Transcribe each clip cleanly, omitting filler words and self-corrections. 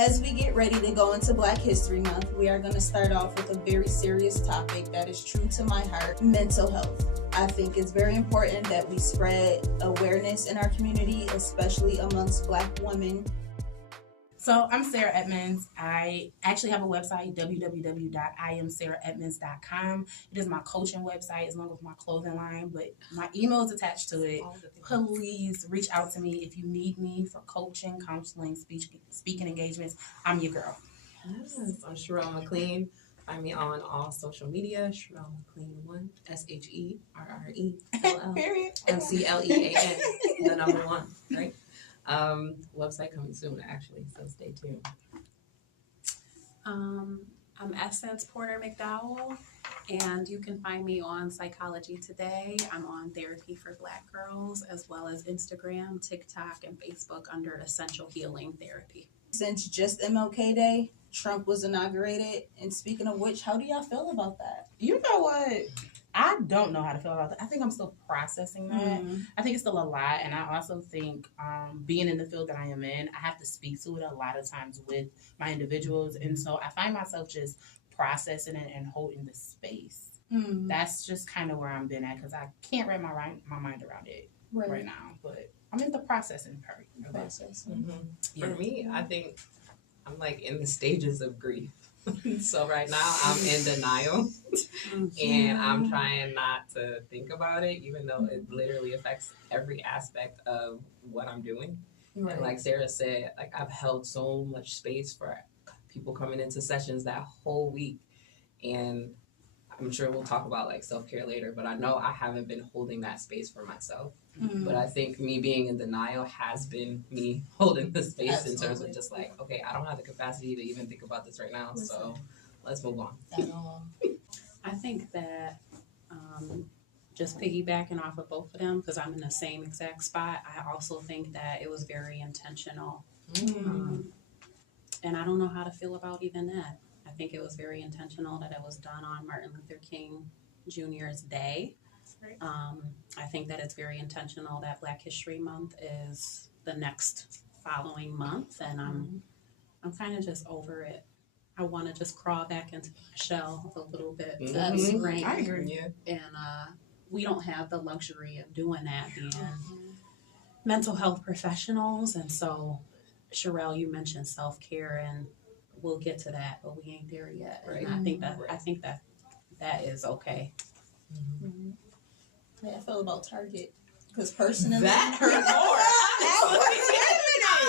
As we get ready to go into Black History Month, we are going to start off with a very serious topic that is true to my heart: mental health. I think it's very important that we spread awareness in our community, especially amongst Black women. So I'm Sarah Edmonds. I actually have a website, www.iamsarahedmonds.com. It is my coaching website as long as my clothing line, but my email is attached to it. Please reach out to me if you need me for coaching, counseling, speaking engagements. I'm your girl. Yes, I'm Sherrell McLean. Find me on all social media, Sherrell McLean1, SHERRELL Period. MCLEAN, the number one, right? Website coming soon, actually, so stay tuned. I'm Essence Porter McDowell, and you can find me on Psychology Today. I'm on TherapyforBlackGirls, as well as Instagram, TikTok, and Facebook under Essential Healing Therapy. Since just MLK Day, Trump was inaugurated, and speaking of which, how do y'all feel about that? You know what? I don't know how to feel about that. I think I'm still processing that. I think it's still a lot. And I also think being in the field that I am in, I have to speak to it a lot of times with my individuals. And so I find myself just processing it and holding the space. That's just kind of where I'm been at, because I can't wrap my mind around it right now. But I'm in the processing part of it. For me, I think I'm like in the stages of grief. So right now I'm in denial and I'm trying not to think about it, even though it literally affects every aspect of what I'm doing. Right. And like Sarah said, like I've held so much space for people coming into sessions that whole week, and I'm sure we'll talk about like self-care later, but I know I haven't been holding that space for myself. But I think me being in denial has been me holding the space in terms of just like, okay, I don't have the capacity to even think about this right now, so let's move on. I think that just piggybacking off of both of them, because I'm in the same exact spot, I also think that it was very intentional. And I don't know how to feel about even that. I think it was very intentional that it was done on Martin Luther King Jr.'s day. I think that it's very intentional that Black History Month is the next following month, and I'm kind of just over it. I want to just crawl back into my shell a little bit for the spring. I agree. And we don't have the luxury of doing that being mental health professionals. And so, Sherrell, you mentioned self-care, and we'll get to that, but we ain't there yet. Right. And I think that is okay. How I feel about Target, because personally that hurt more.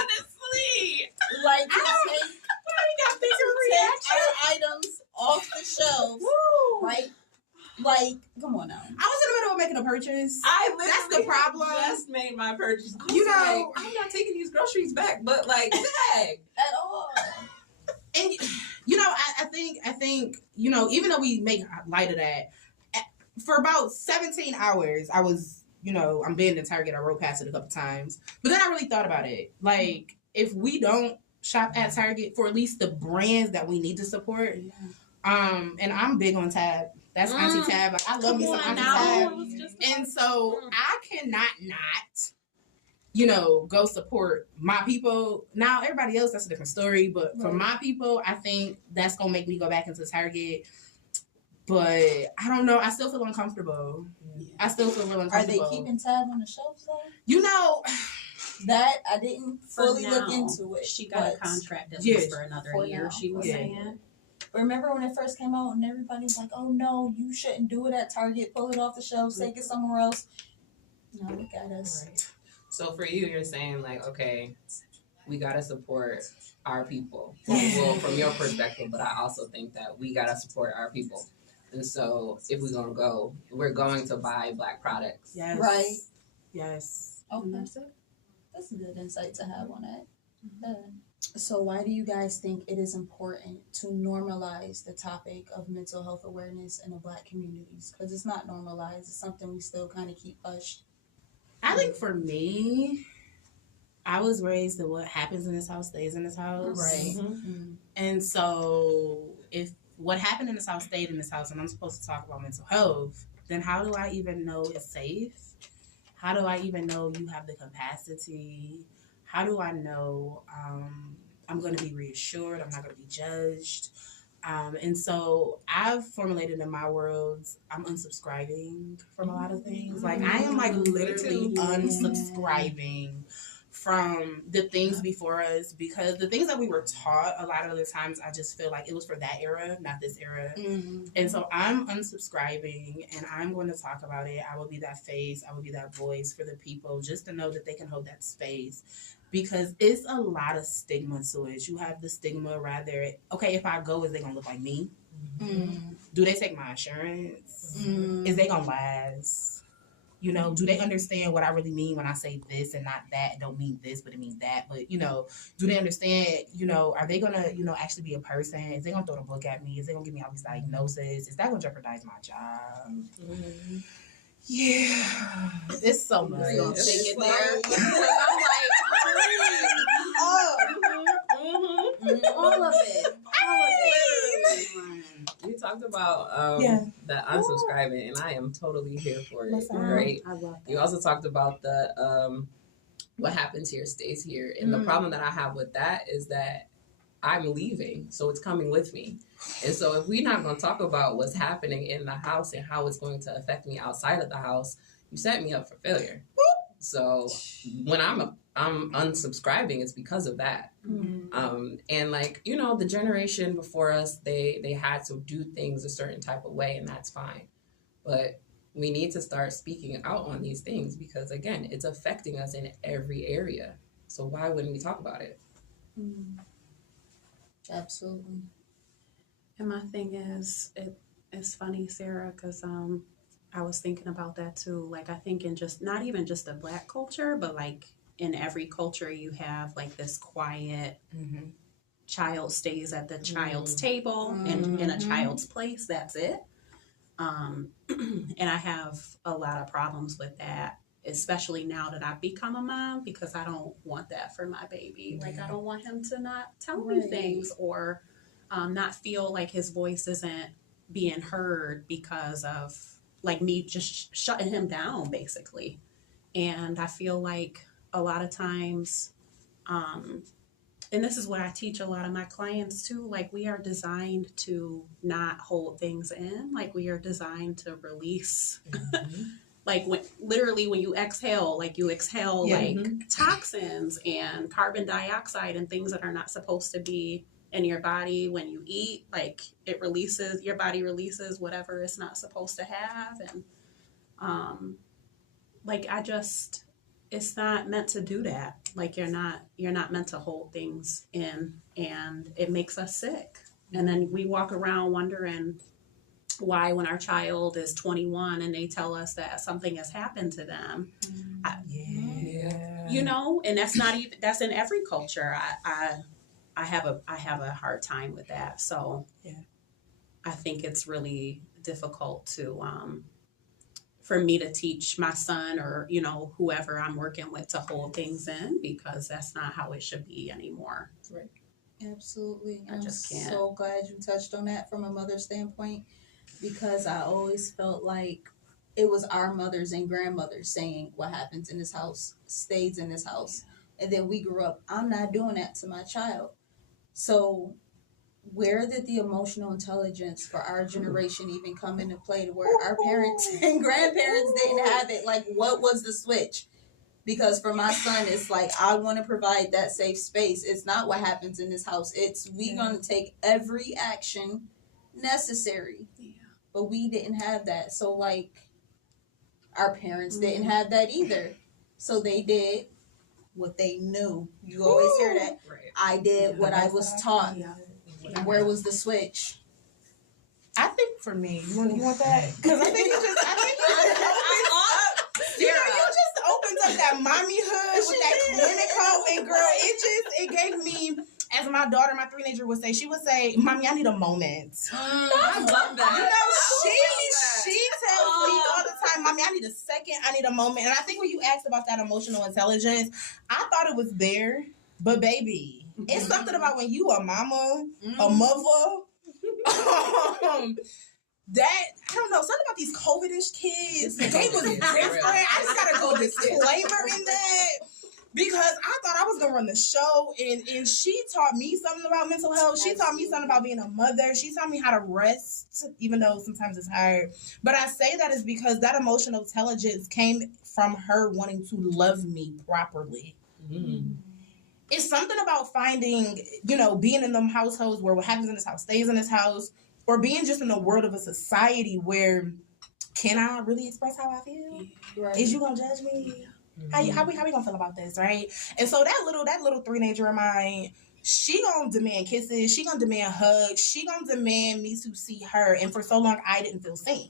Honestly, like to take our items off the shelves, right? Like, come on now. I was in the middle of making a purchase. That's the problem. Just made my purchase. You know, like, I'm not taking these groceries back, but like, dang, at all. And you know, I think you know, even though we make light of that, for about 17 hours, I was, you know, I'm being in Target. I rode past it a couple times, but then I really thought about it. Like, if we don't shop at Target for at least the brands that we need to support, and I'm big on Tab. That's Auntie Tab. Like, I love me some Auntie Tab, and so I cannot not, you know, go support my people. Now, everybody else, that's a different story. But for my people, I think that's going to make me go back into Target. But I don't know. I still feel uncomfortable. I still feel real uncomfortable. Are they keeping tab on the shelves, though? You know, that I didn't fully look into it. She got a contract that was for another year, she was saying. Remember when it first came out and everybody was like, oh, no, you shouldn't do it at Target. Pull it off the shelves. Take it somewhere else. No, look at us. Right. So for you, you're saying like, okay, we got to support our people. Well, from your perspective, but I also think that we got to support our people. And so if we're going to go, we're going to buy Black products. Yes. Right. Yes. Okay. That's a good insight to have on that. So why do you guys think it is important to normalize the topic of mental health awareness in the Black communities? Because it's not normalized. It's something we still kind of keep hushed. I think for me, I was raised that what happens in this house stays in this house. Right. And so if what happened in this house stayed in this house, and I'm supposed to talk about mental health, then how do I even know it's safe? How do I even know you have the capacity? How do I know I'm going to be reassured. I'm not going to be judged. And so I've formulated in my world, I'm unsubscribing from a lot of things. Like I am like literally unsubscribing from the things before us, because the things that we were taught a lot of the times, I just feel like it was for that era, not this era. And so I'm unsubscribing, and I'm going to talk about it. I will be that face, I will be that voice for the people, just to know that they can hold that space, because it's a lot of stigma to it. You have the stigma rather, okay, if I go, is they gonna look like me? Do they take my insurance? Is they gonna last? You know, do they understand what I really mean when I say this and not that? It don't mean this, but it means that. But, you know, do they understand, you know, are they going to, you know, actually be a person? Is they going to throw the book at me? Is they going to give me all these diagnoses? Is that going to jeopardize my job? Yeah. It's so much. Take it there. All of it. You talked about the unsubscribing, and I am totally here for it. Right? I love that. You also talked about the what happens here stays here, and the problem that I have with that is that I'm leaving, so it's coming with me. And so if we're not going to talk about what's happening in the house and how it's going to affect me outside of the house, you set me up for failure. So when I'm unsubscribing, it's because of that. And like, you know, the generation before us, they had to do things a certain type of way, and that's fine. But we need to start speaking out on these things, because again, it's affecting us in every area. So why wouldn't we talk about it? Absolutely. And my thing is, it's funny, Sarah, because I was thinking about that too. Like, I think in just, not even just the Black culture, but like in every culture, you have like this quiet child stays at the child's table and in a child's place. That's it. And I have a lot of problems with that, especially now that I've become a mom, because I don't want that for my baby. Like, I don't want him to not tell me things, or not feel like his voice isn't being heard because of like me just shutting him down, basically. And I feel like a lot of times, and this is what I teach a lot of my clients too, like we are designed to not hold things in. Like we are designed to release. Like literally when you exhale, like you exhale like toxins and carbon dioxide and things that are not supposed to be in your body. When you eat, like it releases, your body releases whatever it's not supposed to have. And like it's not meant to do that. Like you're not meant to hold things in, and it makes us sick. And then we walk around wondering why, when our child is 21 and they tell us that something has happened to them, you know, and that's not even, that's in every culture. I have a hard time with that. So I think it's really difficult to, for me to teach my son, or, you know, whoever I'm working with, to hold things in, because that's not how it should be anymore. Right. Absolutely. I just can't. So glad you touched on that from a mother's standpoint, because I always felt like it was our mothers and grandmothers saying what happens in this house stays in this house. And then we grew up, I'm not doing that to my child. So where did the emotional intelligence for our generation even come into play, to where our parents and grandparents didn't have it? Like, what was the switch? Because for my son, it's like, I want to provide that safe space. It's not what happens in this house. It's we going to take every action necessary. Yeah. But we didn't have that. So, like, our parents didn't have that either. So they did what they knew. You always hear that. Right. I did what I was taught. Yeah. Where was the switch? I think for me, you want that? Because I think you just opened up that mommyhood with that clinical, and girl, it gave me, as my daughter, my teenager would say, she would say, "Mommy, I need a moment." I love that. You know, she tells me all the time, "Mommy, I need a second. I need a moment." And I think when you asked about that emotional intelligence, I thought it was there, but baby, it's something about when you a mama, a mother, that, I don't know, something about these COVID-ish kids, they was different. I just gotta go disclaimer in that, because I thought I was gonna on the show, and she taught me something about mental health. She taught me something about being a mother. She taught me how to rest, even though sometimes it's hard. But I say that is because that emotional intelligence came from her wanting to love me properly. Mm. It's something about finding, being in them households where what happens in this house stays in this house, or being just in the world of a society where, can I really express how I feel? Right. Is you gonna judge me? How we gonna feel about this, right? And so that little teenager of mine, she gonna demand kisses, she gonna demand hugs, she gonna demand me to see her. And for so long, I didn't feel seen,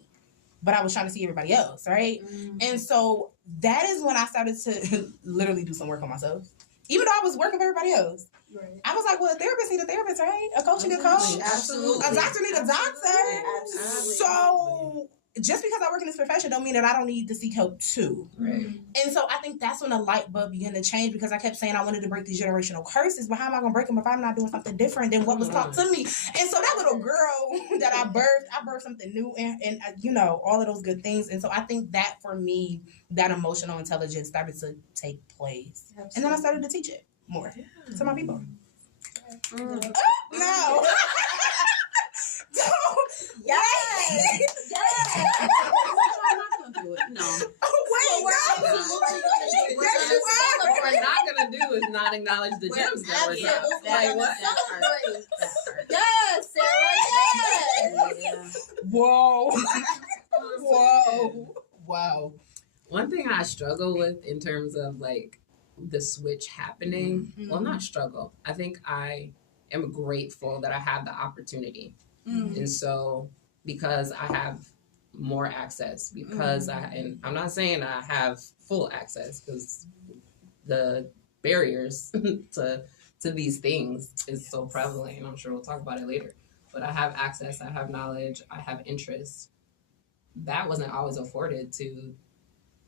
but I was trying to see everybody else, right? And so that is when I started to literally do some work on myself, even though I was working for everybody else. Right. I was like, well, a therapist need a therapist, right? A coach need a coach. Absolutely. A doctor need a doctor. Absolutely. So just because I work in this profession don't mean that I don't need to seek help too. Right. And so I think that's when the light bulb began to change, because I kept saying I wanted to break these generational curses, but how am I going to break them if I'm not doing something different than what was taught to me? And so that little girl that I birthed something new and all of those good things. And so I think that for me, that emotional intelligence started to take place. Absolutely. And then I started to teach it more to my people. Mm. No. Yes. No. Oh, wait, no. Yes, you are. What we're not gonna do is not acknowledge the gems that we're dropping. Like what? Yes, Sarah. Yes. Whoa. Whoa. One thing I struggle with in terms of like the switch happening, well, not struggle. I think I am grateful that I have the opportunity. And so because I have more access, because and I'm not saying I have full access, because the barriers to these things is so prevalent, and I'm sure we'll talk about it later. But I have access, I have knowledge, I have interest. That wasn't always afforded to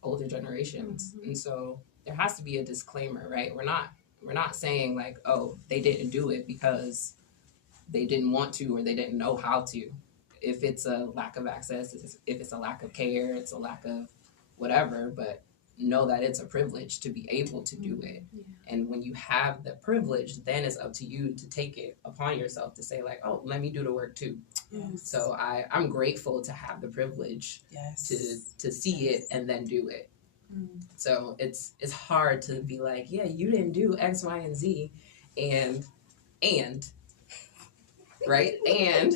older generations. And so there has to be a disclaimer, right? We're not saying like, oh, they didn't do it because they didn't want to or they didn't know how to. If it's a lack of access, if it's a lack of care, it's a lack of whatever, but know that it's a privilege to be able to do it. Yeah. And when you have the privilege, then it's up to you to take it upon yourself to say like, oh, let me do the work too. Yes. So I'm grateful to have the privilege to see it and then do it. So it's hard to be like, yeah, you didn't do X, Y, and Z, and right? And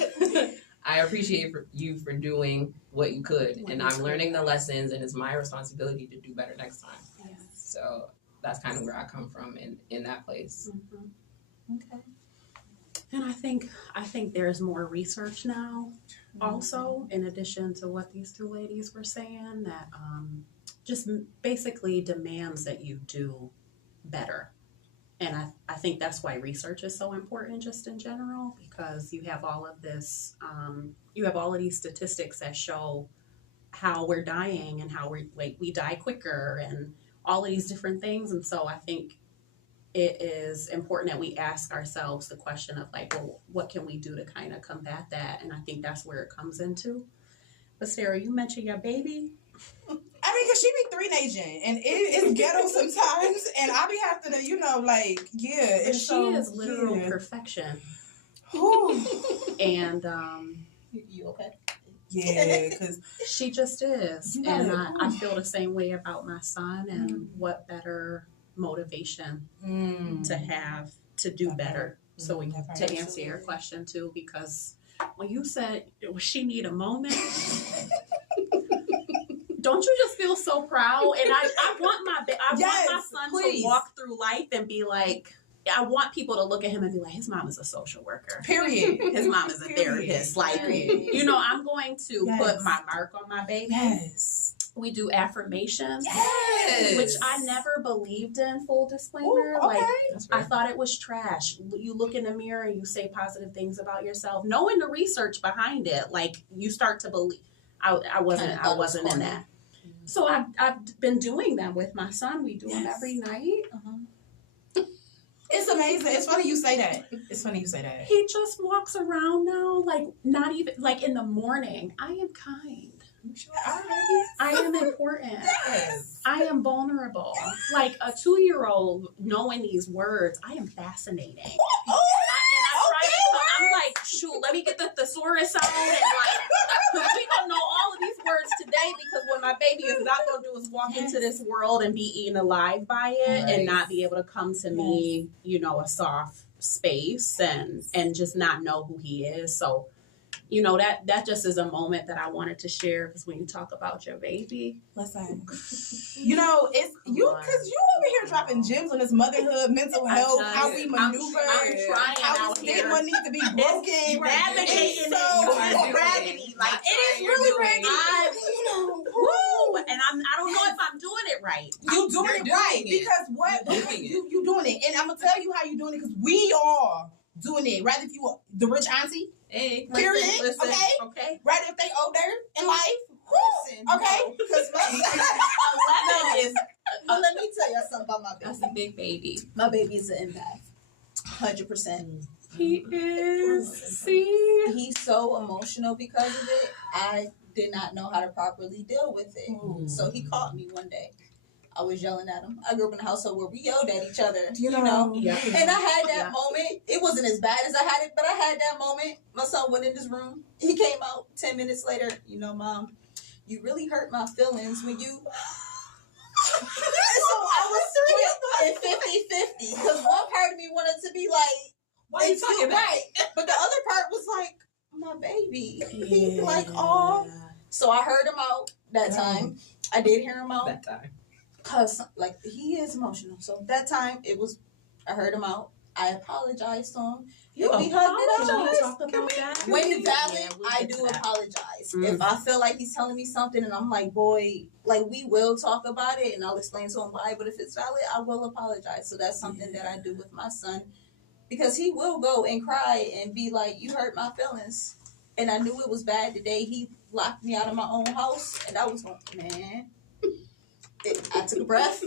I appreciate you for doing what you could, and I'm learning the lessons, and it's my responsibility to do better next time. Yes. So that's kind of where I come from in that place. Okay. And I think there's more research now, also, in addition to what these two ladies were saying, that just basically demands that you do better. And I think that's why research is so important just in general, because you have all of this, you have all of these statistics that show how we're dying and how we die quicker and all of these different things. And so I think it is important that we ask ourselves the question of like, well, what can we do to kind of combat that? And I think that's where it comes into. But Sarah, you mentioned your baby. I mean, because she be 3-aging, and it's ghetto sometimes, and I be having to, But she is literal perfection. And, you okay? Yeah, because she just is. And I feel the same way about my son, and what better motivation to have to do better. So to answer your question too, because when you said, does she need a moment? Don't you just feel so proud? And I want my son to walk through life and be like, I want people to look at him and be like, his mom is a social worker. Period. His mom is a therapist. Like, I'm going to put my mark on my baby. Yes. We do affirmations, yes, which I never believed in, full disclaimer. Ooh, okay. Like, I thought it was trash. You look in the mirror and you say positive things about yourself, knowing the research behind it. Like, you start to believe. I wasn't in that. So I've been doing them with my son. We do them every night. It's amazing. It's funny you say that. He just walks around now, like, not even, like, in the morning, I am kind. I am important. Yes. I am vulnerable. Like a 2-year-old knowing these words, I am fascinating. I'm like, shoot, let me get the thesaurus out and like, because we gonna know all of these words today because what my baby is not gonna do is walk into this world and be eaten alive by it and not be able to come to me, you know, a soft space and just not know who he is. So, you know, that just is a moment that I wanted to share because when you talk about your baby, listen, you know, it's you because you over here dropping gems on this motherhood, mental health, how we maneuver, I'm trying how out the stigma needs to be broken, navigating so raggedy, like it is really raggedy. Woo! And I don't know if I'm doing it right. You doing it right because what you doing it, and I'm gonna tell you how you doing it because we are doing it. Rather if you are the rich auntie. Hey, Period. Listen, Okay. Right if they older in life. Listen, Okay. because 11 is but let me tell you something about my that's baby. a big baby. My baby is an empath, 100%. He is. See, He's so emotional because of it. I did not know how to properly deal with it, so he caught me one day. I was yelling at him. I grew up in a household where we yelled at each other, you know. Yeah. And I had that moment. It wasn't as bad as I had it, but I had that moment. My son went in his room. He came out 10 minutes later. You know, Mom, you really hurt my feelings when you... So I was split in 50-50 because one part of me wanted to be like, why are you talking right, but the other part was like, my baby. He like, oh. So I heard him out that time. I did hear him out. That time. Cause like he is emotional. So that time I heard him out. I apologized to him. We hugged it out. When valid, I do apologize. If I feel like he's telling me something and I'm like, boy, like we will talk about it and I'll explain to him why, but if it's valid, I will apologize. So that's something that I do with my son. Because he will go and cry and be like, you hurt my feelings. And I knew it was bad the day he locked me out of my own house. And I was like, man. I took a breath.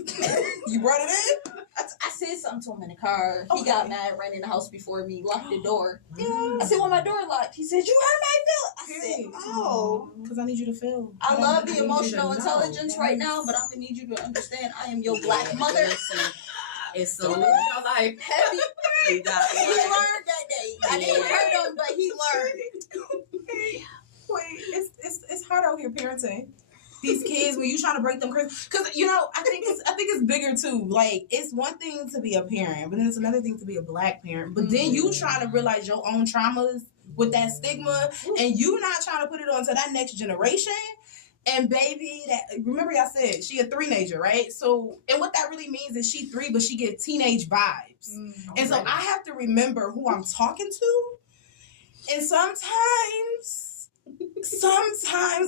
You brought it in? I said something to him in the car. He got mad, ran in the house before me, locked the door. I said, well, my door locked. He said, you hurt my feelings. I said, oh. Because I need you to feel. I love the emotional intelligence right now, but I'm going to need you to understand I am your black mother. It's so Your life. Heavy. He learned that day. I didn't hurt him, but he learned. Wait, it's hard out here parenting these kids when you trying to break them because you know I think it's bigger too. Like it's one thing to be a parent, but then it's another thing to be a black parent. But then you trying to realize your own traumas with that stigma, and you not trying to put it onto that next generation. And baby, that remember I said she a teenager, right? So and what that really means is she 3, but she get teenage vibes. And so I have to remember who I'm talking to, and sometimes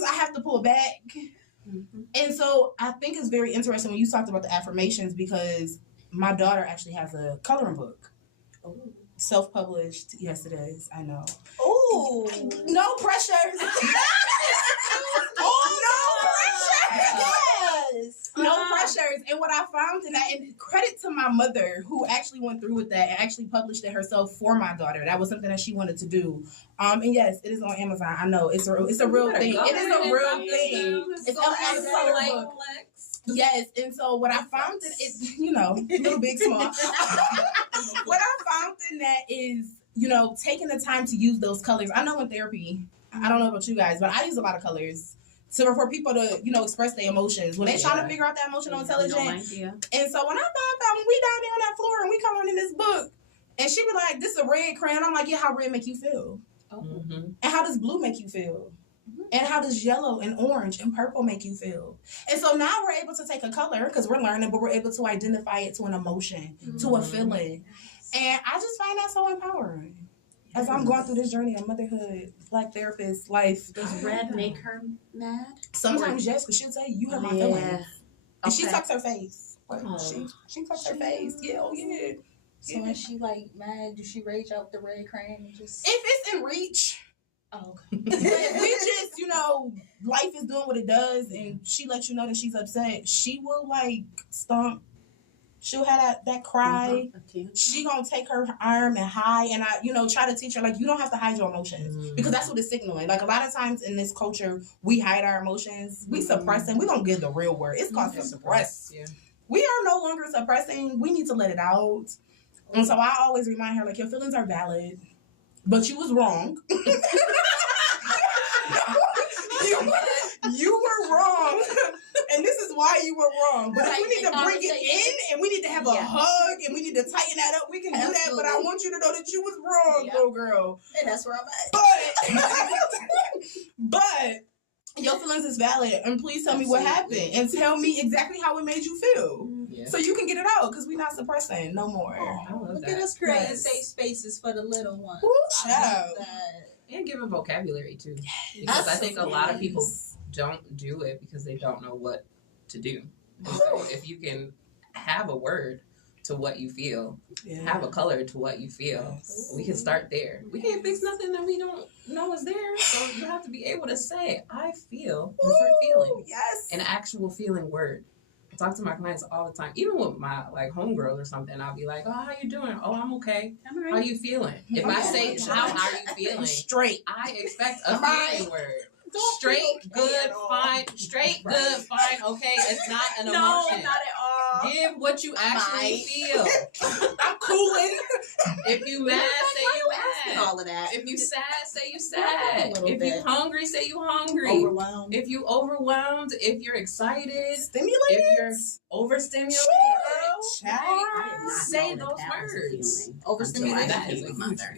I have to pull back. And so I think it's very interesting when you talked about the affirmations because my daughter actually has a coloring book. Self-published yesterday, I know. Oh, no pressure. Yes. No pressures. And what I found in that, and credit to my mother who actually went through with that and actually published it herself for my daughter. That was something that she wanted to do. And yes, it is on Amazon. I know it's a real thing. It is a real thing. It's on Amazon. Yes, and so what I found in it, you know, little big small. What I found in that is, you know, taking the time to use those colors. I know in therapy, I don't know about you guys, but I use a lot of colors. So for people to, you know, express their emotions when they're trying to figure out that emotional intelligence. And so when I thought that when we down there on that floor and we come on in this book, and she be like, "This is a red crayon." I'm like, "Yeah, how red make you feel? And how does blue make you feel? And how does yellow and orange and purple make you feel?" And so now we're able to take a color because we're learning, but we're able to identify it to an emotion, to a feeling. And I just find that so empowering. As I'm going through this journey of motherhood, black therapist, life. Does red make her mad? Sometimes yes, because she'll tell you, you hurt my feelings. And she tucks her face. She tucks her face. Yeah, oh yeah. So when she like mad, do she rage out the red crayon and just... If it's in reach. Oh, okay. We just, you know, life is doing what it does, and she lets you know that she's upset. She will like stomp She'll have that cry. She gonna take her arm and hide, and I, try to teach her, like, you don't have to hide your emotions, because that's what it's signaling. Like, a lot of times in this culture, we hide our emotions, we suppress them. We don't give the real word. It's called suppress. Yeah. We are no longer suppressing. We need to let it out. And so I always remind her, like, your feelings are valid, but you was wrong. You were wrong, and this is why you were wrong. But if we need to bring it in, and we need to have a hug, and we need to tighten that up, we can do that. But I want you to know that you was wrong, little girl. And that's where I'm at. But your feelings is valid, and please tell me what happened, and tell me exactly how it made you feel, so you can get it out, because we're not suppressing no more. Look at us creating safe spaces for the little ones. And giving vocabulary too, because I think a lot of people don't do it because they don't know what to do. And so if you can have a word to what you feel, have a color to what you feel, we can start there. We can't fix nothing that we don't know is there. So you have to be able to say, I feel, insert feeling. Yes. An actual feeling word. I talk to my clients all the time, even with my homegirls or something. I'll be like, oh, how you doing? Oh, I'm okay. How you feeling? If I say, how are you feeling? Straight. I expect a feeling word. Straight, good, fine. Straight, good, fine. Okay, it's not an emotion. No, not at all. Give what you actually feel. I'm cooling. If you mad, say you mad. All of that. If you sad, say you sad. If you hungry, say you hungry. Overwhelmed. If you overwhelmed, if you're excited, stimulated, if you're overstimulated, say those words. Overstimulated. That is a mother.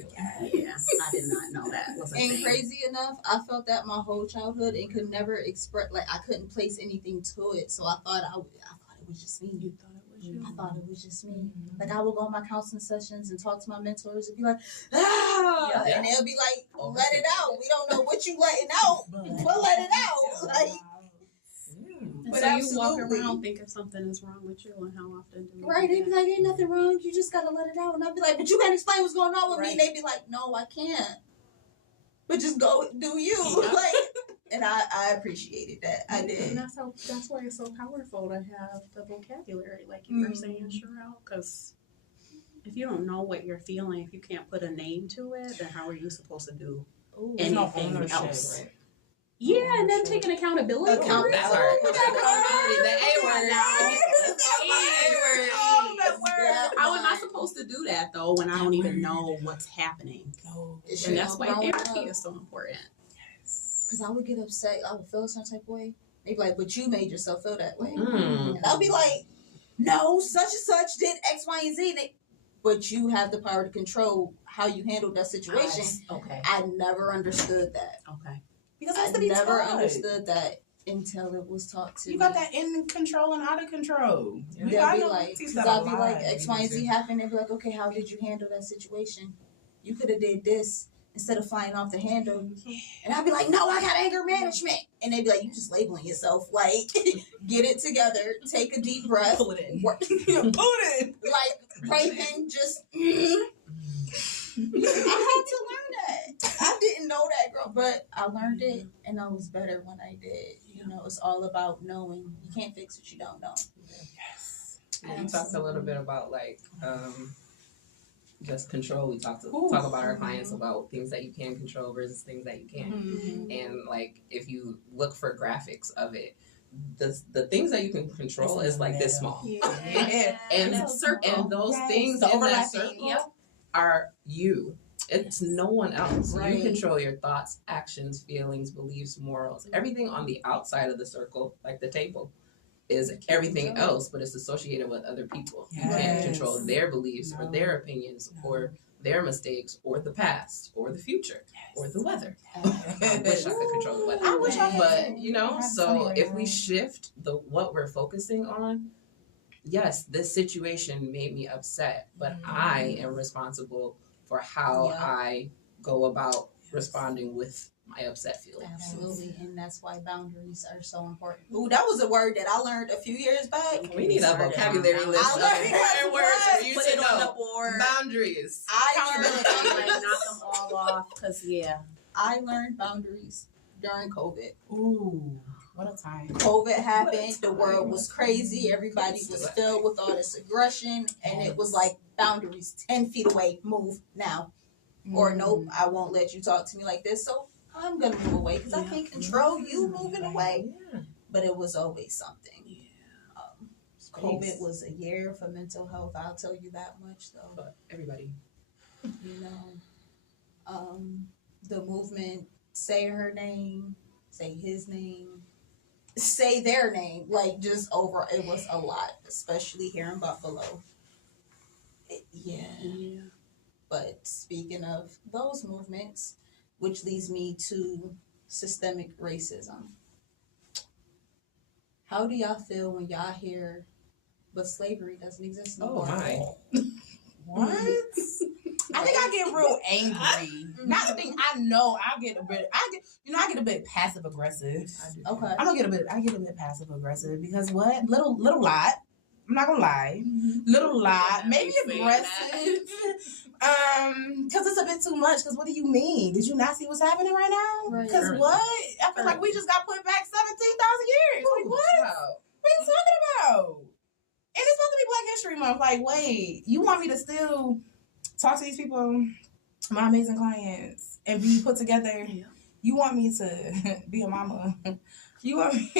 Yeah, I did not know that was a thing. And crazy enough, I felt that my whole childhood and could never express, like, I couldn't place anything to it. So I thought it was just me. You thought it was you? I thought it was just me. Like, I would go on my counseling sessions and talk to my mentors and be like, and they'll be like, let it out. We don't know what you letting out, but let it out. Like, but so you walk around thinking something is wrong with you, and how often do you? Right, they'd be like, ain't nothing wrong. You just gotta let it out. And I'd be like, but you gotta explain what's going on with me. And they'd be like, no, I can't. But just go do you. Like, and I appreciated that. I did. And that's why it's so powerful to have the vocabulary, like you were saying, Sherrell, because if you don't know what you're feeling, if you can't put a name to it, then how are you supposed to do anything else? Right? Yeah, and then taking accountability. That's hard. The A word. How am I supposed to do that though when I don't even know what's happening? No. And that's why therapy is so important. Yes. Because I would get upset. I would feel some type of way. They'd be like, but you made yourself feel that way. And I'll be like, no, such and such did X, Y, and Z. But you have the power to control how you handle that situation. Okay. I never understood that. Okay. Because I never understood that until it was taught to me. You got that in control and out of control. Yeah. I'll be like, X, Y, and Z happened. They'd be like, okay, how did you handle that situation? You could have did this instead of flying off the handle. And I'd be like, no, I got anger management. And they'd be like, you just labeling yourself. Like, get it together. Take a deep breath. Pull it in. Pull it in. Like, Raven, just... I had to learn that. I didn't know that, girl, but I learned it, and I was better when I did. You know, it's all about knowing. You can't fix what you don't know. Yes. And you talked a little bit about like just control. We talk about our clients about things that you can control versus things that you can't. And like if you look for graphics of it, the things that you can control is like this small. And those things in that circle are you. It's no one else. Right. You control your thoughts, actions, feelings, beliefs, morals. Everything on the outside of the circle, like the table, is everything else, but it's associated with other people. Yes. You can't control their beliefs or their opinions or their mistakes or the past or the future or the weather. I wish I could control the weather. But you know, so if we shift what we're focusing on, yes, this situation made me upset, but I am responsible for how I go about responding with my upset feelings. Absolutely, and that's why boundaries are so important. Ooh, that was a word that I learned a few years back. We need a vocabulary list of important words for you to know. Boundaries. Accountability. Knock them all off, because I learned boundaries during COVID. Ooh. What a time. COVID happened, the world was crazy, everybody was filled with all this aggression, and it was like boundaries 10 feet away, move now. Or nope, I won't let you talk to me like this, so I'm gonna move away because I can't control you moving away. But it was always something. COVID was a year for mental health, I'll tell you that much though. But everybody. You know, the movement, say her name, say his name, say their name, like just over, it was a lot, especially here in Buffalo. Yeah. But speaking of those movements, which leads me to systemic racism. How do y'all feel when y'all hear, but slavery doesn't exist anymore? Oh my. What? I think I get real angry. Not the thing I know. I get a bit passive aggressive. Okay. I get a bit passive aggressive because what? Little lot. I'm not gonna lie. Little lot. Maybe aggressive. Because it's a bit too much. Because what do you mean? Did you not see what's happening right now? Because what? I feel like we just got put back 17,000 years. Like what? What are you talking about? And it's supposed to be Black History Month. Like, wait, you want me to still talk to these people, my amazing clients, and be put together? Yeah. You want me to be a mama? You want me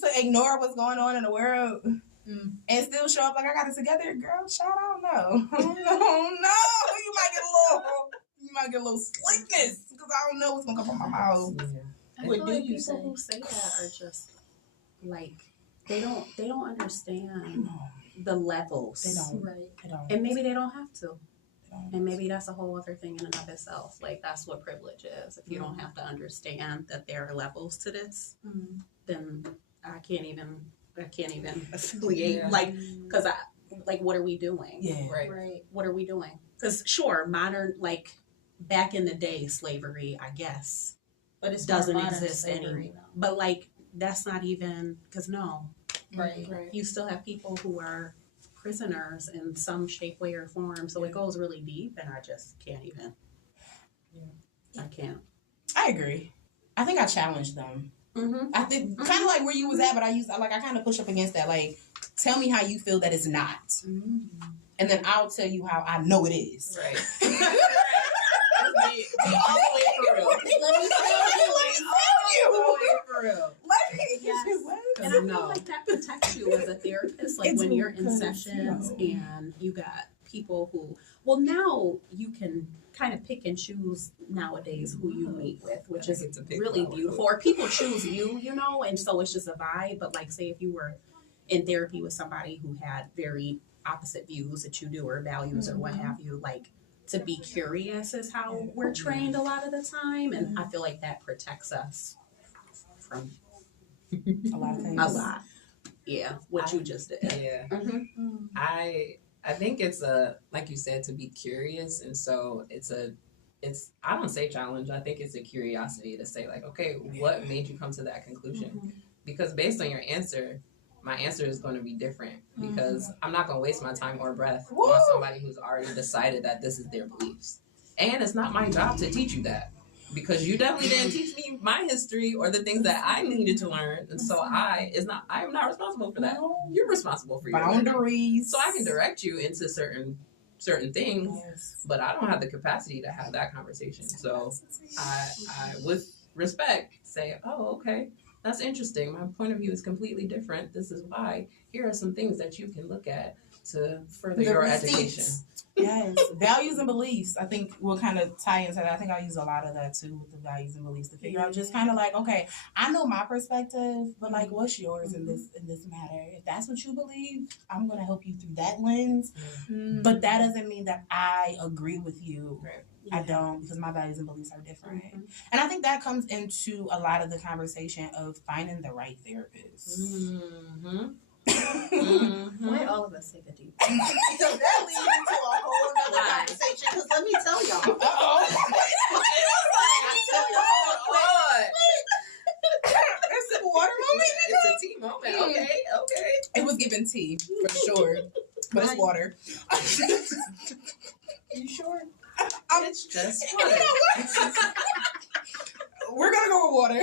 to ignore what's going on in the world and still show up like I got it together? Girl, child, I don't know. I don't know. You might get a little slickness because I don't know what's gonna come from my mouth. Yeah. I feel like people who say that are just like they don't understand the levels. They don't. Right. They don't. And maybe they don't have to. And maybe that's a whole other thing in and of itself. Like that's what privilege is. If you don't have to understand that there are levels to this, then I can't even affiliate. Like, because what are we doing? Yeah. Right. What are we doing? Because sure, modern, like back in the day, slavery, I guess, but it doesn't exist anymore. But like that's not even because Right. You still have people who are prisoners in some shape, way, or form. So it goes really deep, and I just can't even. Yeah. I can't. I agree. I think I challenged them. I think kind of like where you was at, but I kind of push up against that. Like, tell me how you feel that it's not, and then I'll tell you how I know it is. Right. Be all the way for real. Let me tell you. All the way for real. Yes. And I feel like that protects you as a therapist. Like when you're in sessions and you got people who, well, now you can kind of pick and choose nowadays who you meet with, which is really beautiful. Or people choose you, and so it's just a vibe. But like, say if you were in therapy with somebody who had very opposite views that you do or values or what have you, like to be curious is how we're trained a lot of the time. And I feel like that protects us from a lot of things. A lot. Yeah, what you just did. Yeah. I think it's like you said, to be curious, and so it's I don't say challenge. I think it's a curiosity to say like, okay, what made you come to that conclusion? Because based on your answer, my answer is going to be different because I'm not going to waste my time or breath on somebody who's already decided that this is their beliefs. And it's not my job to teach you that because you definitely didn't teach me my history or the things that I needed to learn. And so I am not responsible for that. You're responsible for your boundaries. So I can direct you into certain things, but I don't have the capacity to have that conversation. So I with respect, say, oh, okay. That's interesting. My point of view is completely different. This is why. Here are some things that you can look at to further your education. Yes. Values and beliefs, I think, will kind of tie into that. I think I'll use a lot of that, too, with the values and beliefs to figure out just kind of like, okay, I know my perspective, but, like, what's yours in this matter? If that's what you believe, I'm going to help you through that lens. But that doesn't mean that I agree with you. Right. I don't, because my values and beliefs are different. And I think that comes into a lot of the conversation of finding the right therapist. Why all of us take a deep breath? Because that leads into a whole other conversation. Because let me tell y'all. There's a water moment. It's a tea moment. Okay. It was given tea, for sure. But it's water. You sure? It's just water. We're going to go with water.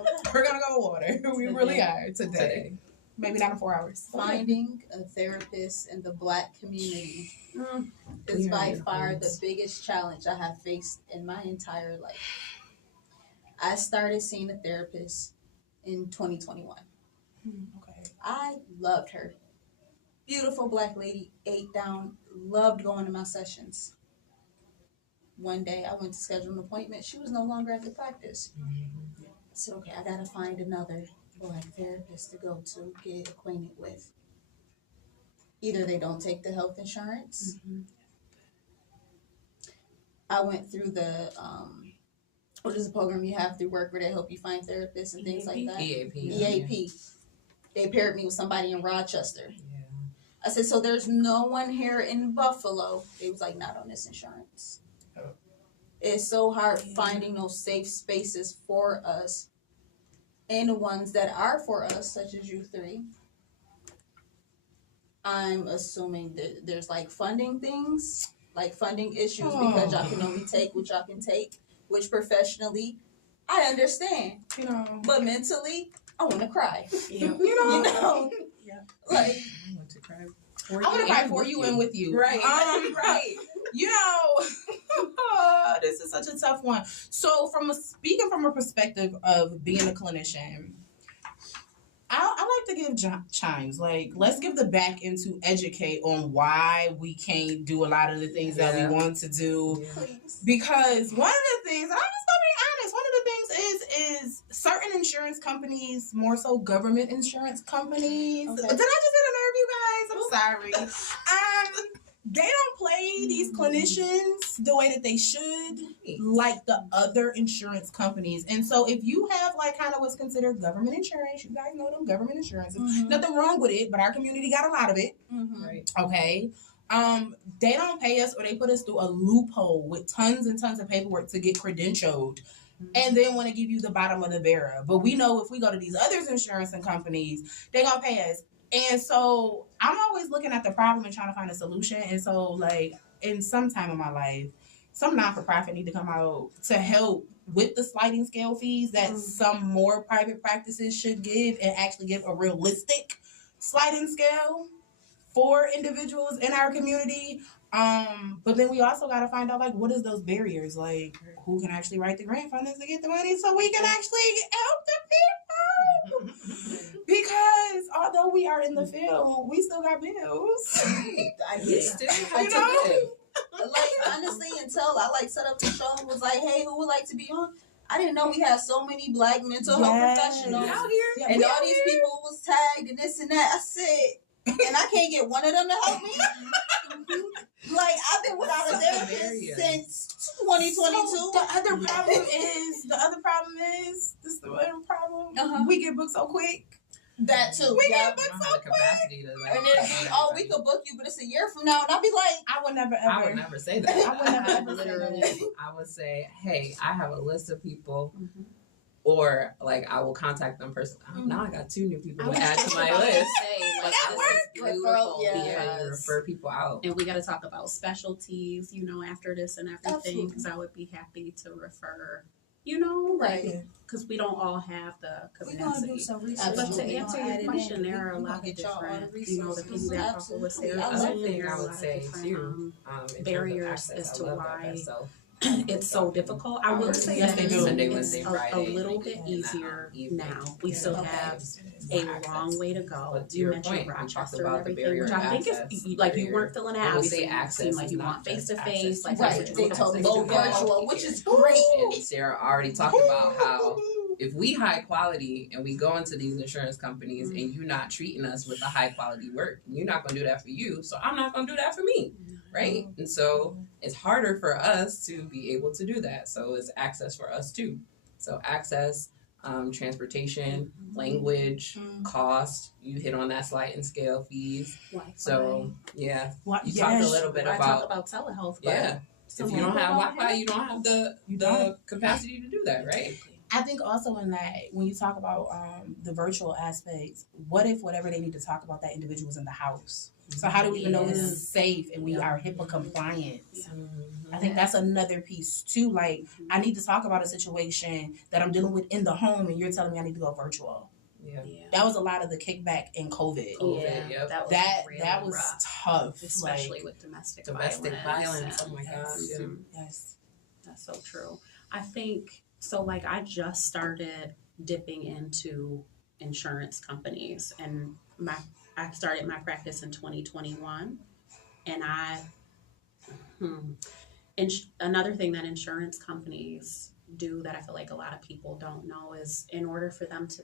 Okay. We're gonna go water. We really are today. Maybe not in 4 hours. Finding a therapist in the Black community is by far the biggest challenge I have faced in my entire life. I started seeing a therapist in 2021. Okay. I loved her. Beautiful Black lady, ate down, loved going to my sessions. One day I went to schedule an appointment. She was no longer at the practice. I said, okay, I gotta find another Black therapist to go to, get acquainted with. Either they don't take the health insurance. I went through the what is the program you have through work where they help you find therapists and things like that? EAP. They paired me with somebody in Rochester. I said, so there's no one here in Buffalo. They was like, not on this insurance. It's so hard finding those safe spaces for us, and the ones that are for us, such as you three. I'm assuming that there's like funding things, like funding issues, because y'all can only take what y'all can take, which professionally, I understand. You know. But mentally, I want to cry. You know. Like, I want to cry. I want to cry for you and with you. Right. Right. You know, this is such a tough one. So, speaking from a perspective of being a clinician, I like to give chimes. Like, let's give the back end to educate on why we can't do a lot of the things that we want to do. please. Because one of the things, and I'm just gonna be honest, one of the things is certain insurance companies, more so government insurance companies. Okay. Did I just hit a nerve, you guys? I'm sorry. They don't play these clinicians the way that they should, like the other insurance companies. And so if you have like kind of what's considered government insurance, you guys know them government insurances. Nothing wrong with it, but our community got a lot of it. Right. Okay. They don't pay us, or they put us through a loophole with tons and tons of paperwork to get credentialed, and then want to give you the bottom of the barrel. But we know if we go to these other insurance companies, they're gonna pay us. And so I'm always looking at the problem and trying to find a solution. And so, like, in some time of my life, some not-for-profit need to come out to help with the sliding scale fees that some more private practices should give, and actually give a realistic sliding scale for individuals in our community. But then we also got to find out, like, what is those barriers? Like, who can actually write the grant funders to get the money so we can actually help the people? Because although we are in the field, we still got bills. I get it. You know? Like, honestly, until I like set up the show and was like, hey, who would like to be on? I didn't know we had so many Black mental health professionals out here, and all these people was tagged and this and that. I said, and I can't get one of them to help me. Like, I've been without a therapist since 2022. So the other problem is this is the other problem. We get booked so quick. That too. We Yeah. get booked so quick. And then we could book you, but it's a year from now, and I'll be like, I would never ever. I would never say that. I would never ever Literally, say that. I would say, hey, I have a list of people, or like I will contact them personally. Now I got 2 new people to add to my list. Like, That this is beautiful Yes. Yeah, you refer people out. and we got to talk about specialties, you know, after this and everything, Absolutely. because I would be happy to refer, you know, Right. like, because we don't all have the we're gonna do capacity. some But research. to We're answer gonna add your it question, in. there are a We're lot gonna of get y'all all different, the you know, the people that talk with Absolutely. therapists. I love Another thing There are I a would lot of say different, too, in terms of barriers access, as to I love why that. So it's so difficult. I will say Yes, that they it's, do. Sunday, it's Wednesday, a Friday, little like, bit and easier evening. now. We still Okay. have more a access. long way to go. But to You your mentioned point, we talked Rochester and about the everything, barrier which of I think access, is like you barrier. weren't filling it When out. we Obviously, say it access, seemed like it's you not want face just to access face, to like care. that's Right, what they you told me want. go virtual, which is great. And Sarah already talked about how if we high quality and we go into these insurance companies and you're not treating us with the high quality work, you're not going to do that for you. So I'm not going to do that for me. Right. And so it's harder for us to be able to do that. So it's access for us too. So access, transportation, language, cost. You hit on that sliding scale fees. Wi-Fi. So yeah, What? you talked a little bit I about talk about telehealth, but yeah. If you don't have Wi-Fi, you don't have the capacity to do that, right? I think also in that, when you talk about the virtual aspects, what if whatever they need to talk about, that individual is in the house? So how do we even know this is safe and we are HIPAA compliant? I think that's another piece too. Like, I need to talk about a situation that I'm dealing with in the home, and you're telling me I need to go virtual. Yeah. That was a lot of the kickback in COVID. Yep. That was rough, tough, especially with domestic violence. Oh my gosh. Yes, that's so true. I think so. Like, I just started dipping into insurance companies, and I started my practice in 2021, and another thing that insurance companies do that I feel like a lot of people don't know is, in order for them to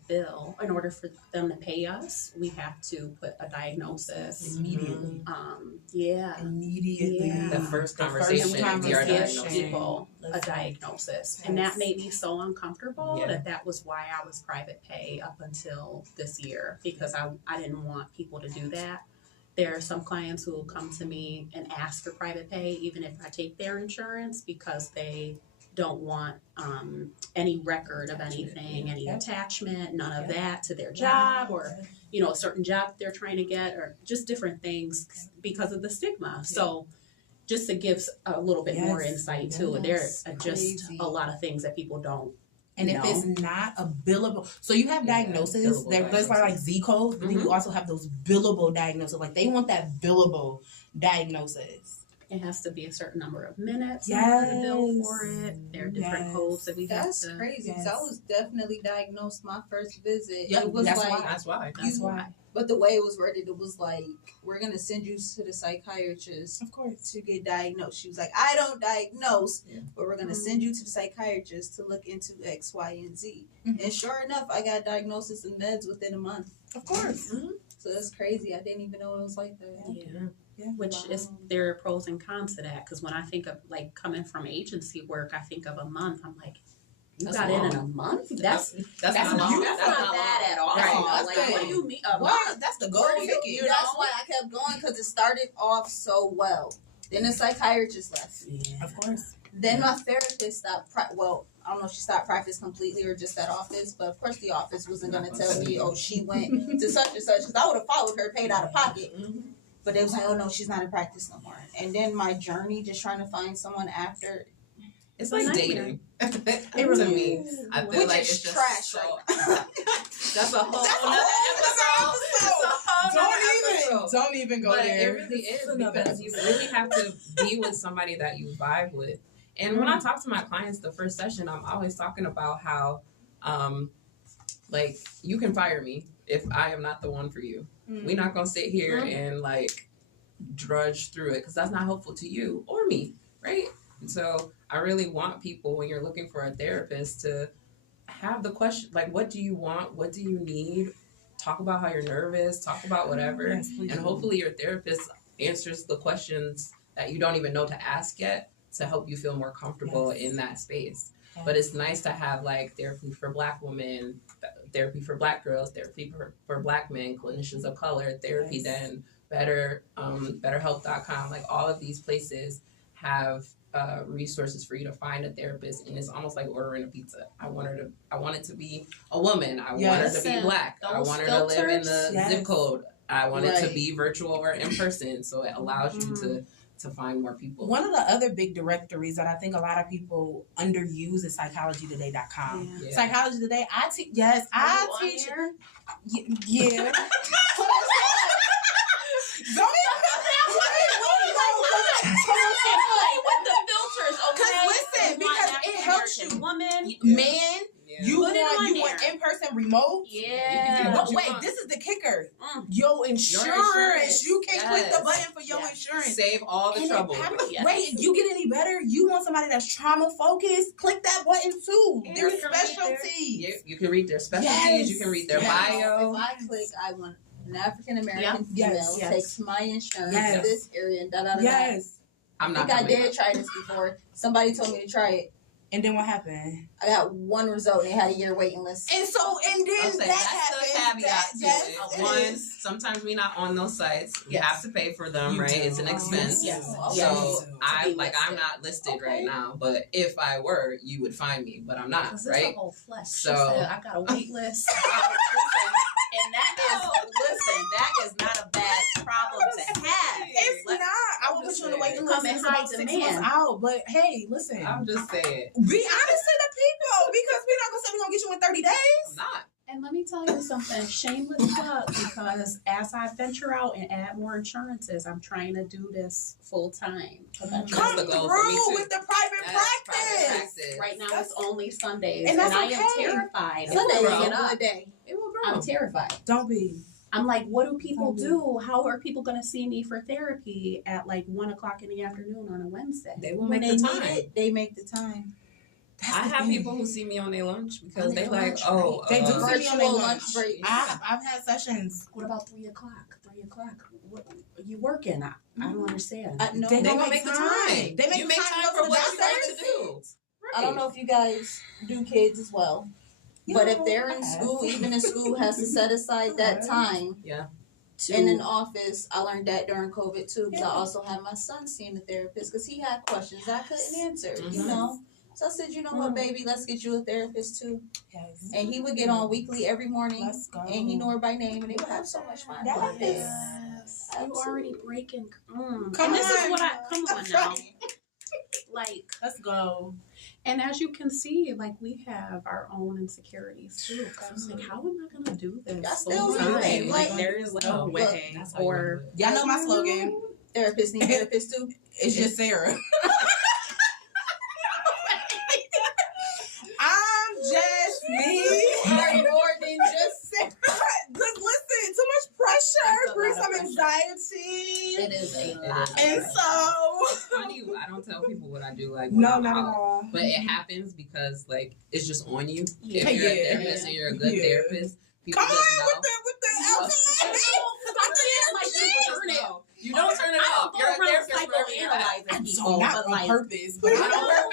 pay us, we have to put a diagnosis immediately. Immediately. Yeah. The first conversation give people a diagnosis, and that made me so uncomfortable that was why I was private pay up until this year, because I didn't want people to do that. There are some clients who will come to me and ask for private pay, even if I take their insurance, because they don't want any record of anything, any attachment, none of that to their job, or a certain job they're trying to get, or just different things because of the stigma. So just to give a little bit more insight to it, there are just a lot of things that people don't. And if it's not a billable, so you have diagnoses, there's like Z codes, but then you also have those billable diagnoses. Like, they want that billable diagnosis. It has to be a certain number of minutes in order to bill for it. There are different codes that we have to. That's crazy, because I was definitely diagnosed my first visit. Yep, it was That's why. But the way it was worded, it was like, we're going to send you to the psychiatrist, of course, to get diagnosed. She was like, I don't diagnose, but we're going to send you to the psychiatrist to look into X, Y, and Z. And sure enough, I got diagnosis and meds within a month. Of course. So that's crazy. I didn't even know it was like that. Yeah. Which is, there are pros and cons to that, because when I think of, like, coming from agency work, I think of a month. I'm like, you got in a month? That's not bad at all. Right. Like, what do you mean? That's the goal. That's why I kept going, because it started off so well. Then the psychiatrist left. Yeah. Of course. Then my therapist stopped. I don't know if she stopped practice completely or just that office, but of course the office wasn't going to tell me, oh, she went to such and such, because I would have followed her, paid out of pocket. But they was like, oh no, she's not in practice no more. And then my journey, just trying to find someone after. It's like dating. It really to me. is. I feel like it's just trash. So, that's a whole other episode. Don't even go but there. It really is, because you really have to be with somebody that you vibe with. And when I talk to my clients the first session, I'm always talking about how, like, you can fire me if I am not the one for you. We're not going to sit here and, like, drudge through it, because that's not helpful to you or me, right? And so I really want people, when you're looking for a therapist, to have the question, like, what do you want? What do you need? Talk about how you're nervous. Talk about whatever. Yes, and hopefully your therapist answers the questions that you don't even know to ask yet, to help you feel more comfortable in that space. Yes. But it's nice to have, like, therapy for Black women, therapy for Black girls, therapy for Black men, clinicians of color, TherapyDen, BetterHelp.com. Like, all of these places have resources for you to find a therapist, and it's almost like ordering a pizza. I want it to be a woman. I want her to be Black. I want her to live in the zip code. I want it to be virtual or in person. So it allows you to find more people. One of the other big directories that I think a lot of people underuse is PsychologyToday.com. Yeah. Psychology Today, I teach. Here? Yeah. Because it helps you, man. You want in-person remote? Yeah. But wait, this is the kicker. Your insurance. You can click the button for your insurance. Save all the trouble. Wait, if you get any better, you want somebody that's trauma focused, click that button too. Their specialties. You can read their specialties. You can read their bio. If I click, I want an African American female, takes my insurance, this area, and da-da-da-da. Yes. I did try this before. Somebody told me to try it. And then what happened? I got one result and they had a year waiting list. And then That's happens. the caveat to it. One, sometimes we're not on those sites. We have to pay for them, right? It's an expense. Yes. So I'm not listed right now, but if I were, you would find me, but I'm not, right? It's a whole flesh. So- She said, I got a wait list. And that is not a bad problem to have. It's not. I will put you on the waiting list. Come in It's high about 6 demand. months out. But hey, listen. I'm just saying. Be honest to the people, because we're not gonna say we're gonna get you in 30 days. I'm not. And let me tell you something, shameless plug, because as I venture out and add more insurances, I'm trying to do this full time. That's Come the goal for me, through too. with the private practice. Right now it's only Sundays, And that's I okay. am terrified. Sunday It will is grow. a good day. It will grow. I'm terrified. Don't be. I'm like, what do people do? How are people going to see me for therapy at like 1:00 in the afternoon on a Wednesday? They will When make they the need time. it, they make the time. I have people who see me on their lunch because they like, They do see me on their Virtual lunch lunch breaks. I've had sessions. What about 3:00? 3:00? What are you working at? I don't understand. No, They They don't gonna make the time. They make You the make time time for for what you doctors. want to do. I don't know if you guys do kids as well, but if they're in school, even in school, has to set aside that time. Yeah. In an office, I learned that during COVID too, because I also had my son seeing a therapist because he had questions I couldn't answer, you Mhm. know. So I said, you know what, baby, let's get you a therapist too. Yes. And he would get on weekly every morning, Let's go. and he knew her by name, and they would have so much fun. Yes. You already breaking. Come and this is on. what come on now. Like, Let's go. and as you can see, like we have our own insecurities too. 'Cause I'm like, how am I gonna do this? Y'all still full do time? it. Like, Like, there is no look, way. That's how you Or do it. Y'all know my slogan. Therapists need therapists too. It's just Sarah. I'm just me. Are more than just Sarah. Just listen, too much pressure, It's a brings lot some of anxiety. it is a It lot. is. And so Funny, I don't tell people what I do. Like, when no, I'm not at out. all. But it happens because like it's just on you. Yeah. If you're a Yeah. therapist and you're a good Yeah. therapist, people Come just on know. with the alkaline. You don't turn it I off. don't You're a go around therapist wherever you're at. psychoanalyzing people, not but on like, purpose, but I I don't don't work work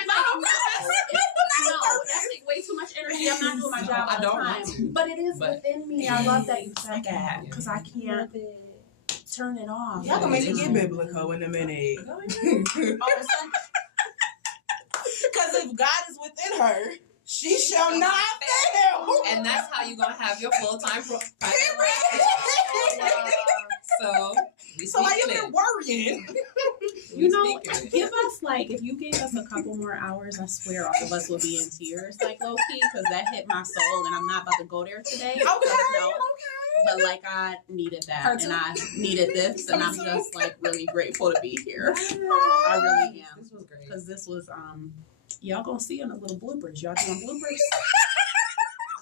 no, that takes way too much energy. I'm not doing my No, job I all the don't time. want to. But it is But- within me. I love that you said that Yeah. because I can't turn it off. Y'all gonna make me It's get on. biblical in a minute. all of a sudden, Because if God is within her, she shall not fail. And that's how you're gonna have your full-time private practice. So we So why you speaking been it. worrying? We You know, speaking it. give us like if you gave us a couple more hours, I swear all of us would be in tears, like low key, because that hit my soul, and I'm not about to go there today. Okay, No. okay. But like I needed that, Her and too. I needed this, and I'm Her too. just like really grateful to be here. I really am, This was great. because this was y'all gonna see in the little bloopers. Y'all doing bloopers?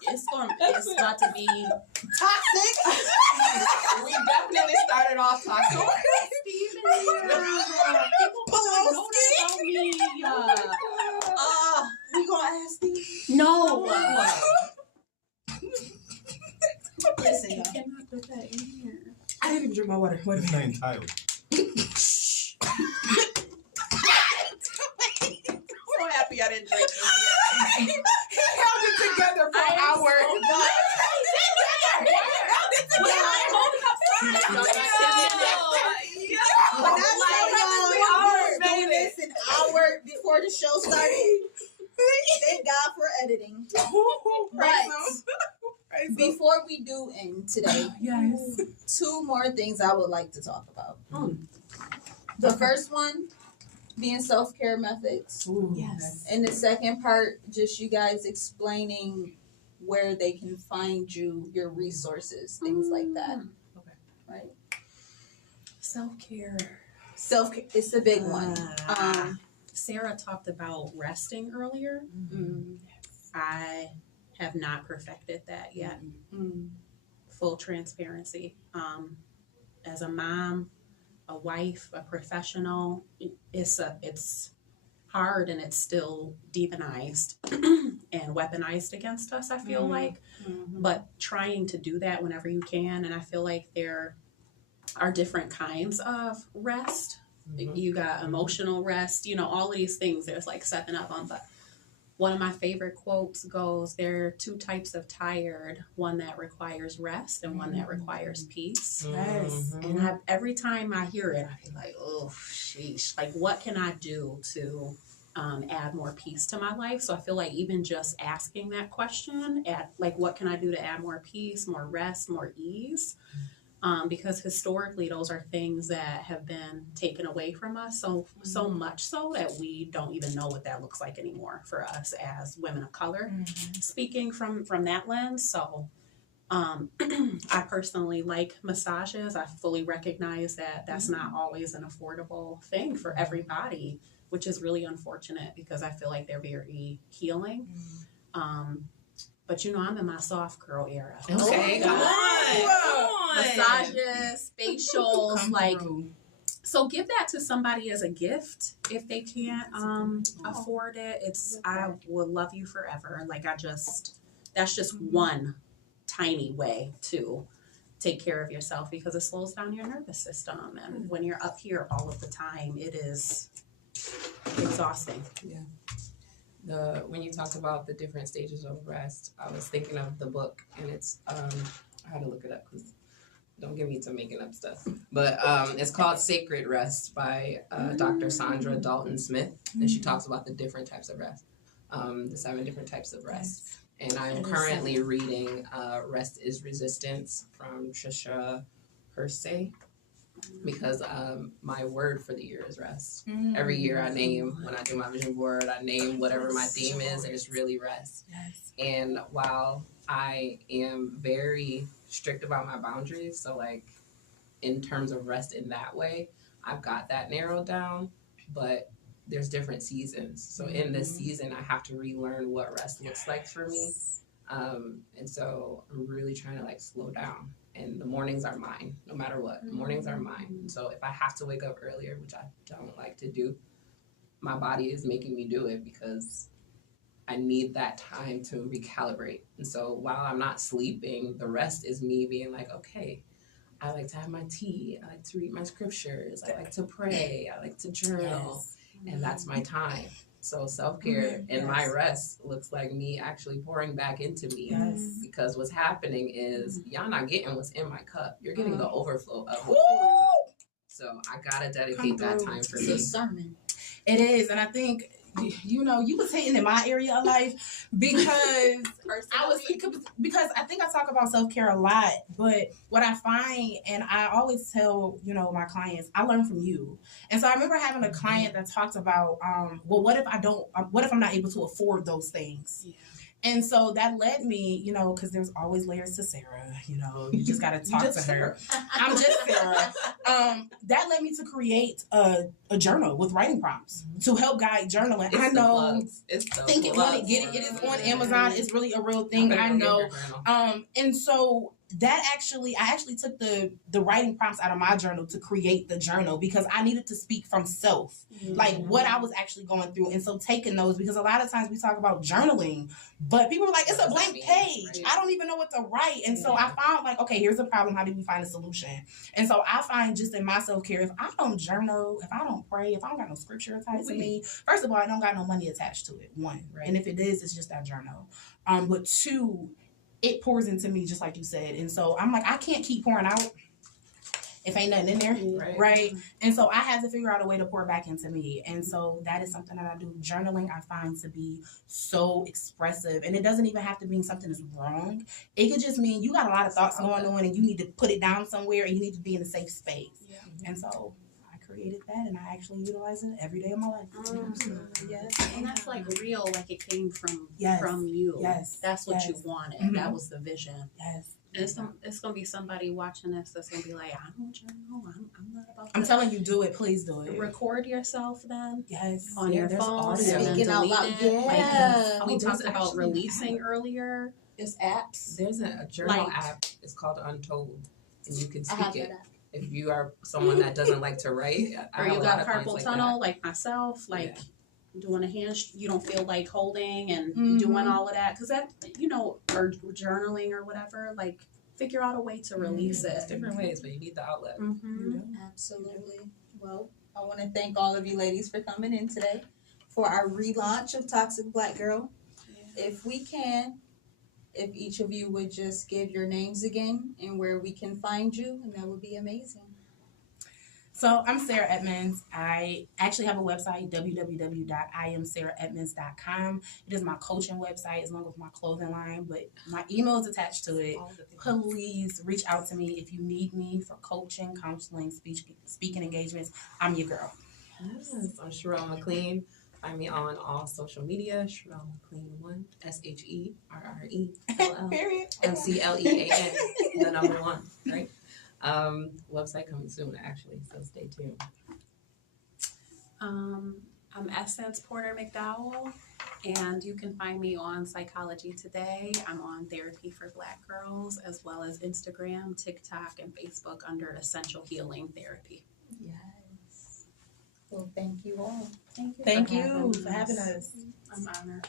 It's about to be Toxic. We definitely started off talking. Steven here. People Pulowski. know that about me. we gonna ask these. No. Listen, You y'all. cannot put that in here. I didn't even drink my water. Wait a It's minute. not entitled. So happy I didn't drink this He held it together for an hour. When I say y'all, doing this an hour before the show started. Thank God for editing. But before we do end today, Yes. two more things I would like to talk about. The first one being self-care methods. Yes. And the second part, just you guys explaining where they can find you, your resources, things like that. Okay. Right? Self-care. Self-care, it's a big one. Sarah talked about resting earlier. I have not perfected that yet. Full transparency. As a mom, a wife, a professional, it's hard and it's still demonized and weaponized against us, I feel like. But trying to do that whenever you can, and I feel like there are different kinds of rest. You got emotional rest, all of these things. There's like 7 of them, but one of my favorite quotes goes, there are two types of tired, one that requires rest and one that requires peace. Yes. And every time I hear it, I feel like, oh, sheesh. Like, what can I do to add more peace to my life? So I feel like even just asking that question, like, what can I do to add more peace, more rest, more ease? Because historically, those are things that have been taken away from us. So much so that we don't even know what that looks like anymore for us as women of color. Speaking from that lens, so I personally like massages. I fully recognize that that's not always an affordable thing for everybody, which is really unfortunate because I feel like they're very healing. But I'm in my soft girl era. Okay, come on. Massages, facials, like, so give that to somebody as a gift if they can't afford it. I will love you forever. Like, that's just one tiny way to take care of yourself because it slows down your nervous system. And when you're up here all of the time, it is exhausting. Yeah. When you talk about the different stages of rest, I was thinking of the book, and it's I had to look it up because don't get me to making up stuff. But it's called Sacred Rest by Dr. Sandra Dalton Smith, and she talks about the different types of rest, the 7 different types of rest. And I'm currently reading Rest is Resistance from Trisha Hersey, because my word for the year is rest. Every year I name, when I do my vision board, I name whatever my theme is, and it's really rest. And while I am very strict about my boundaries, so like in terms of rest in that way, I've got that narrowed down, but there's different seasons. So in this season, I have to relearn what rest looks like for me. And so I'm really trying to like slow down. And the mornings are mine, no matter what. The mornings are mine. And so if I have to wake up earlier, which I don't like to do, my body is making me do it because I need that time to recalibrate. And so while I'm not sleeping, the rest is me being like, okay, I like to have my tea. I like to read my scriptures. I like to pray. I like to journal. And that's my time. So self-care and my rest looks like me actually pouring back into me. Because what's happening is y'all not getting what's in my cup. You're getting the overflow of what's in my cup. So I gotta dedicate that time for me. It's a sermon. It is, and I think you was hating in my area of life because I think I talk about self-care a lot, but what I find, and I always tell my clients, I learn from you. And so I remember having a client that talked about well, what if I'm not able to afford those things? And so that led me, because there's always layers to Sarah, you just got to talk to her. I'm just Sarah. That led me to create a journal with writing prompts to help guide journaling. It's I know. Think it want to get it. It is on Amazon. It's really a real thing. I know. And so I actually took the writing prompts out of my journal to create the journal because I needed to speak from self, like what I was actually going through. And so taking those, because a lot of times we talk about journaling, but people are like, it's a blank page. Right. I don't even know what to write. And so I found like, okay, here's the problem. How do we find a solution? And so I find just in my self-care, if I don't journal, if I don't pray, if I don't got no scripture attached to me, first of all, I don't got no money attached to it. 1. Right. And if it is, it's just that journal. But 2, it pours into me just like you said. And so I'm like, I can't keep pouring out if ain't nothing in there. Right. And so I had to figure out a way to pour back into me. And so that is something that I do. Journaling, I find to be so expressive. And it doesn't even have to mean something is wrong. It could just mean you got a lot of thoughts going on and you need to put it down somewhere and you need to be in a safe space. Yeah. And so I created that and I actually utilize it every day of my life. And that's like real, like it came from you. That's what you wanted. That was the vision. And it's gonna be somebody watching this that's gonna be like, I don't journal. I'm not about that. I'm telling you, do it. Please do it. Record yourself then. On your phone. Speaking out loud. Like, we talked about releasing earlier. There's apps. There's a journal app. It's called Untold, and you can speak it. If you are someone that doesn't like to write, or you got carpal tunnel like myself, doing a hand, you don't feel like holding and doing all of that, because that, or journaling or whatever, like figure out a way to release it. There's different ways, but you need the outlet. Absolutely. Well, I want to thank all of you ladies for coming in today. for our relaunch of Toxic Black Girl. If we can, if each of you would just give your names again and where we can find you, and that would be amazing. So I'm Sarah Edmonds. I actually have a website, www.iamsarahetmonds.com. It is my coaching website as well as my clothing line, but my email is attached to it. Please reach out to me if you need me for coaching, counseling, speaking engagements. I'm your girl. Yes, I'm Sherrell McLean. Find me on all social media, Sherrell McLean1, SHERRELL Period. MCLEAN, the number 1, right? Website coming soon, actually, so stay tuned. I'm Essence Porter McDowell, and you can find me on Psychology Today. I'm on TherapyforBlackGirls, as well as Instagram, TikTok, and Facebook under Essential Healing Therapy. Yes. Well, thank you all. Thank you for having us. I'm honored.